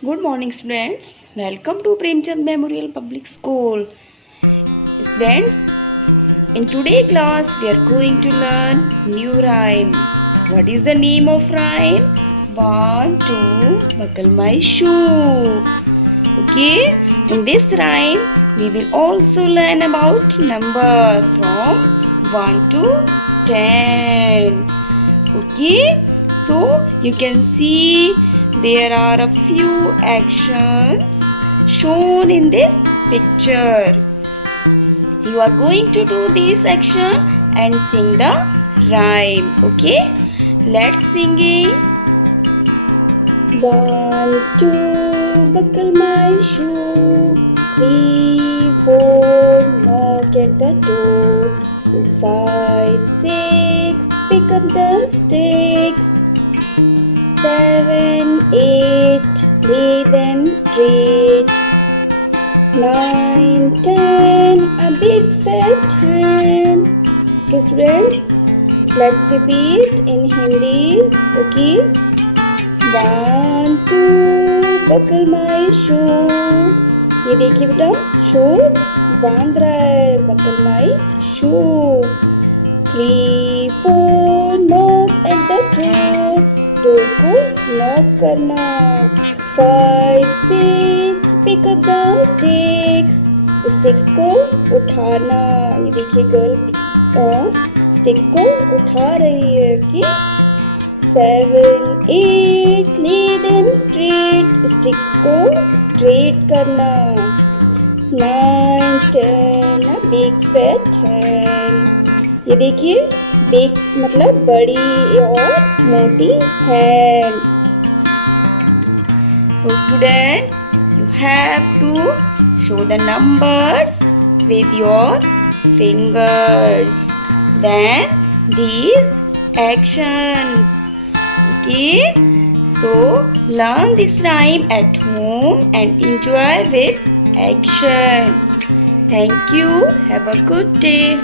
Good morning, students. Welcome to Premchand Memorial Public School. Students, in today's class, we are going to learn new rhyme. What is the name of rhyme? One, two, buckle my shoe. Okay, in this rhyme, we will also learn about number from 1 to 10. Okay, so you can see there are a few actions shown in this picture. You are going to do this action and sing the rhyme. Okay, let's sing it. 1, 2, buckle my shoe. 3, 4, knock at the door. 5, 6, pick up the sticks. 7, 8, lay them straight. 9, 10, a big fat hen. Okay, students, let's repeat in Hindi. Okay. 1, 2, buckle my shoe. ये देखिए बेटा, shoes बांध रहा है. buckle my shoe. 3, 4, knock at the door. Door को knock करना. 5, 6, pick up the sticks. Sticks को उठाना. ये देखिए गर्ल स्टिक्स को उठा रही है. Okay. 7, 8, lay them straight. Sticks को स्ट्रेट करना. 9, 10, a big fat hen. ये देखिए, बिग मतलब बड़ी और मोटी हैन. So students, you have to show the numbers with your fingers. Then these actions. Okay, so learn this rhyme at home and enjoy with action. Thank you. Have a good day.